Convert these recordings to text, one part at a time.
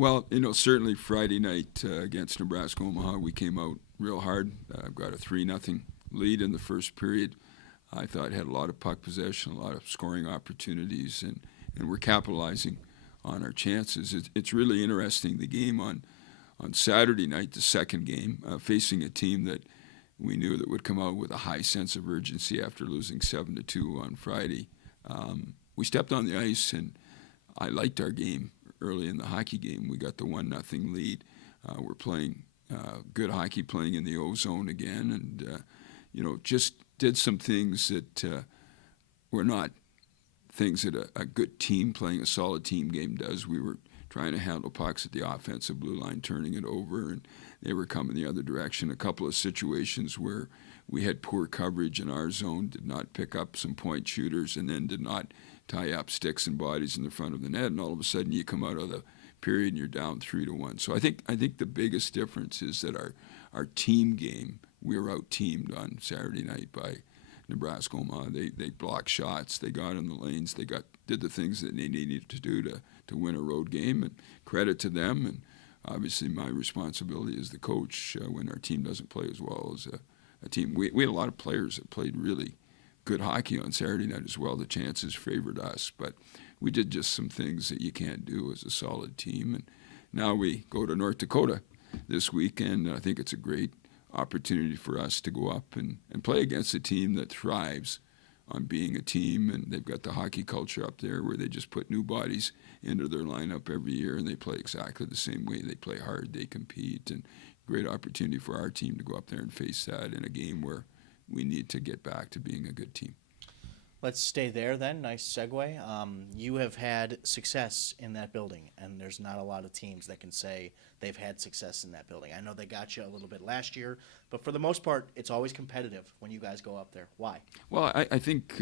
Well, certainly Friday night against Nebraska Omaha, we came out real hard. Got a 3-0 lead in the first period. I thought had a lot of puck possession, a lot of scoring opportunities, and we're capitalizing on our chances. It's really interesting, the game on Saturday night, the second game, facing a team that we knew that would come out with a high sense of urgency after losing 7-2 on Friday. We stepped on the ice, and I liked our game early in the hockey game. We got the 1-0 lead. We're playing good hockey, playing in the O-zone again, and just did some things that were not things that a good team playing a solid team game does. We were trying to handle pucks at the offensive blue line, turning it over, and they were coming the other direction. A couple of situations where we had poor coverage in our zone, did not pick up some point shooters, and then did not tie up sticks and bodies in the front of the net, and all of a sudden you come out of the period and you're down 3-1. So I think the biggest difference is that our team game, we were out-teamed on Saturday night by Nebraska Omaha. They blocked shots, they got in the lanes, they did the things that they needed to do to win a road game, and credit to them. And obviously my responsibility as the coach when our team doesn't play as well as a team. We had a lot of players that played really good hockey on Saturday night as well. The chances favored us, but we did just some things that you can't do as a solid team. And now we go to North Dakota this weekend. I think it's a great opportunity for us to go up and play against a team that thrives on being a team, and they've got the hockey culture up there where they just put new bodies into their lineup every year, and they play exactly the same way. They play hard, they compete, and great opportunity for our team to go up there and face that in a game where we need to get back to being a good team. Let's stay there then. Nice segue. You have had success in that building, and there's not a lot of teams that can say they've had success in that building. I know they got you a little bit last year, but for the most part, it's always competitive when you guys go up there. Why? Well, I think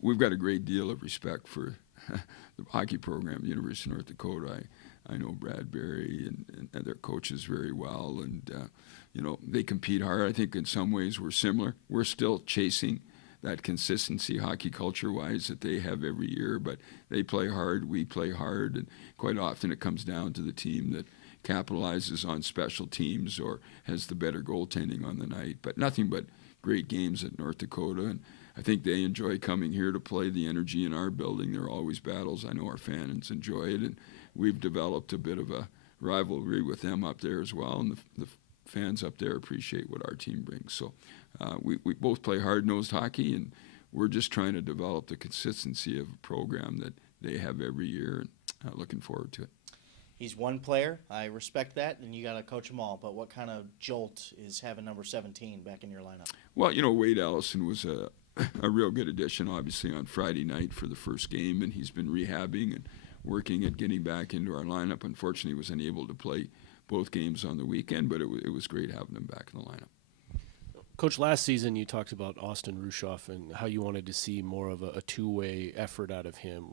we've got a great deal of respect for the hockey program at the University of North Dakota. I know Brad Berry and their coaches very well, and they compete hard. I think in some ways we're similar. We're still chasing that consistency hockey culture-wise that they have every year, but they play hard, we play hard, and quite often it comes down to the team that capitalizes on special teams or has the better goaltending on the night. But nothing but great games at North Dakota, and I think they enjoy coming here to play. The energy in our building, there are always battles. I know our fans enjoy it, and we've developed a bit of a rivalry with them up there as well, and the fans up there appreciate what our team brings. So we both play hard-nosed hockey, and we're just trying to develop the consistency of a program that they have every year, and looking forward to it. He's one player. I respect that, and you got to coach them all. But what kind of jolt is having number 17 back in your lineup? Well, Wade Allison was a real good addition, obviously, on Friday night for the first game, and he's been rehabbing and working at getting back into our lineup. Unfortunately, he was unable to play both games on the weekend, but it was great having him back in the lineup. Coach, last season you talked about Austin Rushoff and how you wanted to see more of a two-way effort out of him.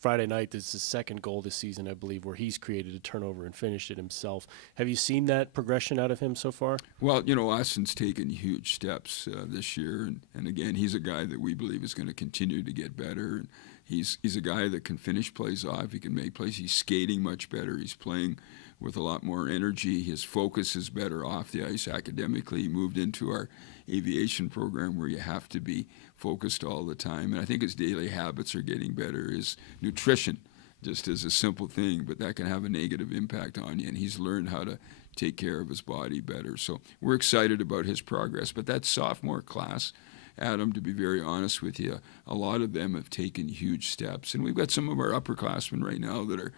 Friday night, this is his second goal this season, I believe, where he's created a turnover and finished it himself. Have you seen that progression out of him so far? Well, Austin's taken huge steps this year, and again, he's a guy that we believe is going to continue to get better. And he's a guy that can finish plays off. He can make plays. He's skating much better. He's playing with a lot more energy. His focus is better off the ice academically. He moved into our aviation program where you have to be focused all the time. And I think his daily habits are getting better. His nutrition just is a simple thing, but that can have a negative impact on you. And he's learned how to take care of his body better. So we're excited about his progress. But that sophomore class, Adam, to be very honest with you, a lot of them have taken huge steps. And we've got some of our upperclassmen right now that are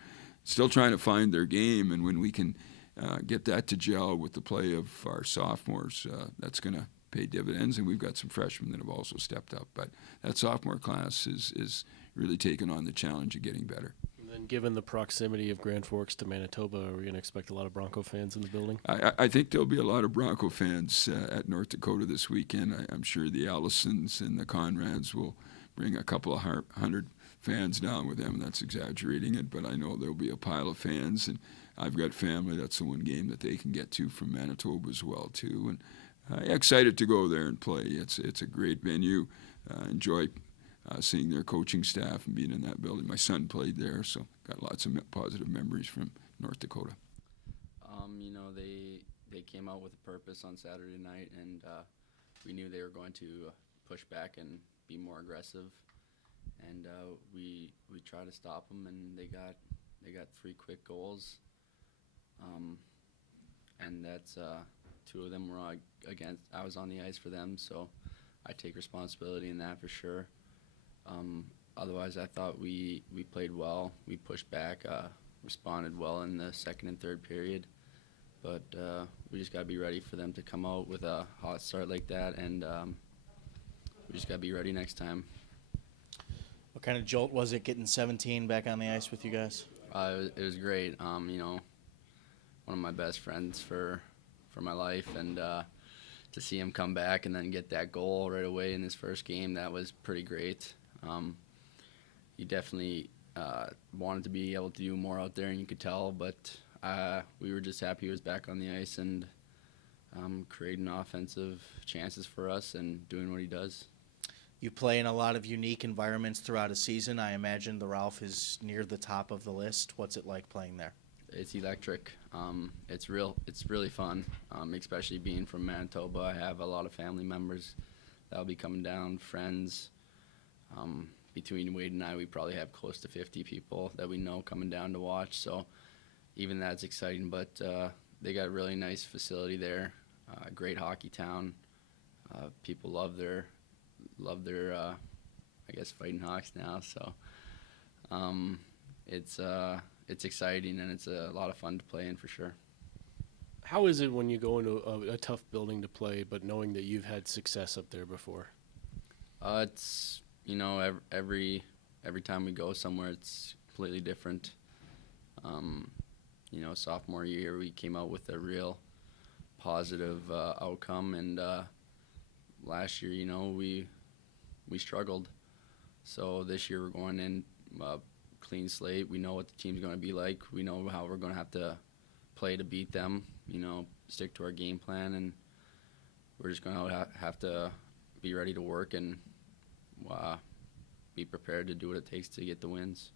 still trying to find their game, and when we can get that to gel with the play of our sophomores, that's going to pay dividends. And we've got some freshmen that have also stepped up. But that sophomore class is really taking on the challenge of getting better. And then given the proximity of Grand Forks to Manitoba, are we going to expect a lot of Bronco fans in the building? I think there'll be a lot of Bronco fans at North Dakota this weekend. I'm sure the Allisons and the Conrads will bring a couple of hundred fans down with them. That's exaggerating it, but I know there'll be a pile of fans, and I've got family. That's the one game that they can get to from Manitoba as well too, and excited to go there and play. It's a great venue. Enjoy seeing their coaching staff and being in that building. My son played there, so got lots of positive memories from North Dakota. They came out with a purpose on Saturday night, and we knew they were going to push back and be more aggressive. And we tried to stop them, and they got 3 quick goals. And that's 2 of them were against. I was on the ice for them, so I take responsibility in that for sure. Otherwise, I thought we played well. We pushed back, responded well in the second and third period. But we just got to be ready for them to come out with a hot start like that, and we just got to be ready next time. What kind of jolt was it getting 17 back on the ice with you guys? It was great. One of my best friends for my life, and to see him come back and then get that goal right away in his first game, that was pretty great. He definitely wanted to be able to do more out there, and you could tell, but we were just happy he was back on the ice and creating offensive chances for us and doing what he does. You play in a lot of unique environments throughout a season. I imagine the Ralph is near the top of the list. What's it like playing there? It's electric. It's really fun, especially being from Manitoba. I have a lot of family members that'll be coming down, friends. Between Wade and I, we probably have close to 50 people that we know coming down to watch. So even that's exciting. But they got a really nice facility there, great hockey town. People love their I guess Fighting Hawks now. So it's exciting, and it's a lot of fun to play in for sure. How is it when you go into a tough building to play, but knowing that you've had success up there before? It's every time we go somewhere, it's completely different. Sophomore year we came out with a real positive outcome, and last year, we struggled. So this year we're going in clean slate. We know what the team's going to be like. We know how we're going to have to play to beat them. Stick to our game plan, and we're just going to have to be ready to work and be prepared to do what it takes to get the wins.